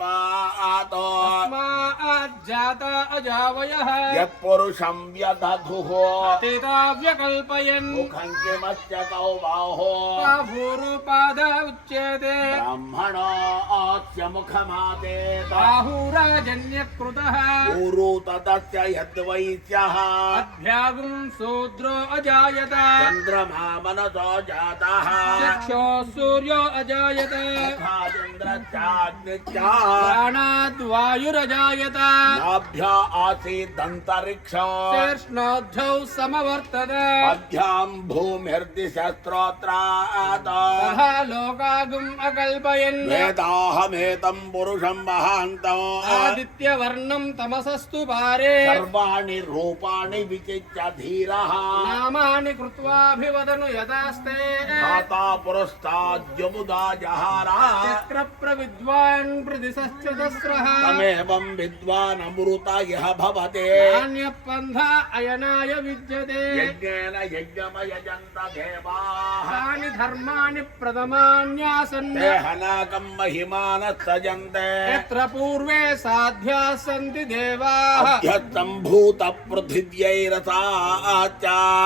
तस्मात् तस्माज्जात अजावयः यत्पुरुषं व्यदधुः अतीताव्यकल्पयन् मुखं किमस्य कौ बाहो बाहुरुपाद उच्यते ब्राह्मणोऽस्य मुखमादेत बाहुराजन्यकृतः ऊरु तदस्य यद्वैश्यः अभ्यागुं शूद्रो अजायत चन्द्रमा मनसो जातः चक्षो सूर्यो अजायत मुखादिन्द्रश्चाग्निश्च प्राणाद्वायुरजायत नाभ्य आसीदन्तरिक्षो शीर्ष्णोद्धौ समवर्तत मध्यां भूमिर्दिशस्त्रोत्रात् तथा लोकागुम् अकल्पयन् वेदाहमेतं पुरुषं महान्तम् आदित्यवर्णं तमसस्तु पारे सर्वाणि रूपाणि विचित्य धीरः नामानि कृत्वाभिवदनु यदास्ते धाता पुरस्ताद्यमुदा जहार चक्रप्रविद्वान् प्रदिशश्चतस्रः तमेवं विद्वान् अमृता यः भवते नान्यपन्था अयनाय विद्यते यज्ञेन यज्ञमयजन्त देवाः तानि धर्माणि प्रथमान्यासन् ते हनाकं महिमानः सजन्ते यत्र पूर्वे साध्याः सन्ति देवाः अध्यस्तम्भूतपृथिव्यैरसाच्च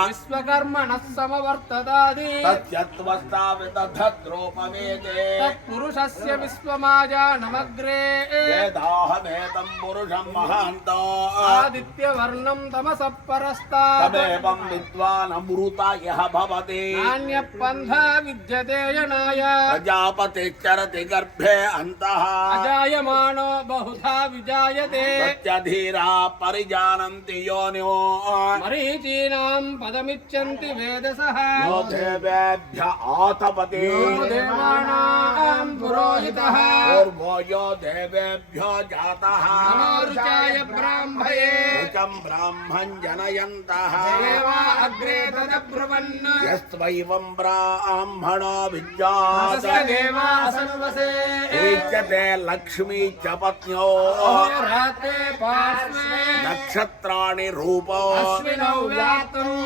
विश्वकर्मणः समवर्ततादि तस्यत्वस्ताविदधद्रोपमेते तत्पुरुषस्य विश्वमाजानमग्रे वेदाहमेतं पुरुषं महान्तो आदित्यवर्णं तमसः परस्तात् तमेवं विद्वान् अमृता यः भवति नान्यपन्था विद्यते यनाय प्रजापतिश्चरति गर्भे अन्तः अजायमानो बहुधा विजायते प्रत्यधीरा परिजानन्ति योनिो मरीचीनां पदमिच्छन्ति वेदसः यो देवेभ्य आतपति यो देवानां पुरोहितः पूर्वो यो देवेभ्यो जातः नमो रुचाय ब्राह्मये ऋचं ब्राह्मं जनयन्तः देवा अग्रे तदब्रुवन् यस्त्वैवं ब्राह्मणो विद्यात् तस्य देवा सर्वसे ईच्यते लक्ष्मी च पत्न्यो रात्रे पार्श्वे नक्षत्राणि रूपो अश्विनौ व्याप्तम्